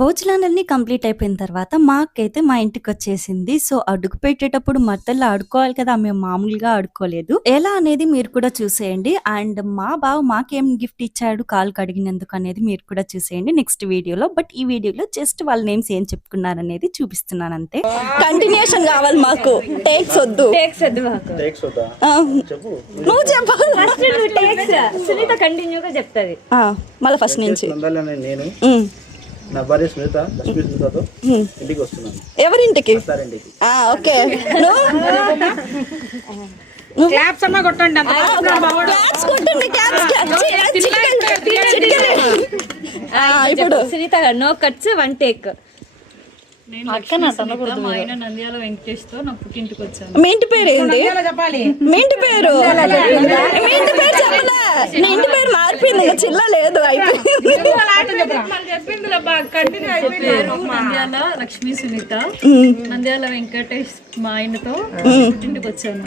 భోజనాలన్నీ complete అయిపోయిన తర్వాత మా అక్కయితే మా ఇంటికొచ్చేసింది. సో, అడుగు పెట్టేటప్పుడు మధ్యలో ఆడుకోవాలి కదా! మేము మామూలుగా ఆడుకోలేదు. ఎలా అనేది మీరు కూడా చూసేయండి. అండ్ మా బావ మాకేం గిఫ్ట్ ఇచ్చాడు కాలు కడిగినందుకు అనేది మీరు కూడా చూసేయండి నెక్స్ట్ వీడియోలో. బట్ ఈ వీడియోలో జస్ట్ వాళ్ళ నేమ్స్ ఏం చెప్పుకున్నారనేది చూపిస్తున్నాను అంతే. కంటిన్యూషన్ కావాలి మాకు. టేక్స్ వద్దు. నువ్వు చెప్పు. సునీత కంటిన్యూగా చెప్తాది. మళ్ళీ ఫస్ట్ నుంచి. నా భార్య సునీత, లక్ష్మీ సునీతతో ఇంటికి వస్తున్నాను. ఎవరింటికి? ఓకే. క్లాప్స్ అన్నా కొట్టండి. ఇప్పుడు Sunitha no cuts one take. Nandyala Venkatesh తో నా పుట్టింటికి వచ్చాను. మీ ఇంటి పేరు ఏంటి? మీ ఇంటి పేరు చెప్పలే. నా ఇంటి పేరు మారిపోయింది, ఇంకా చిల్ల లేదు, అయిపోయింది. నంద్యాల లక్ష్మీ సునీత, నంద్యాల వెంకటేష్ మా ఆయనతో పుట్టింటికి వచ్చాను.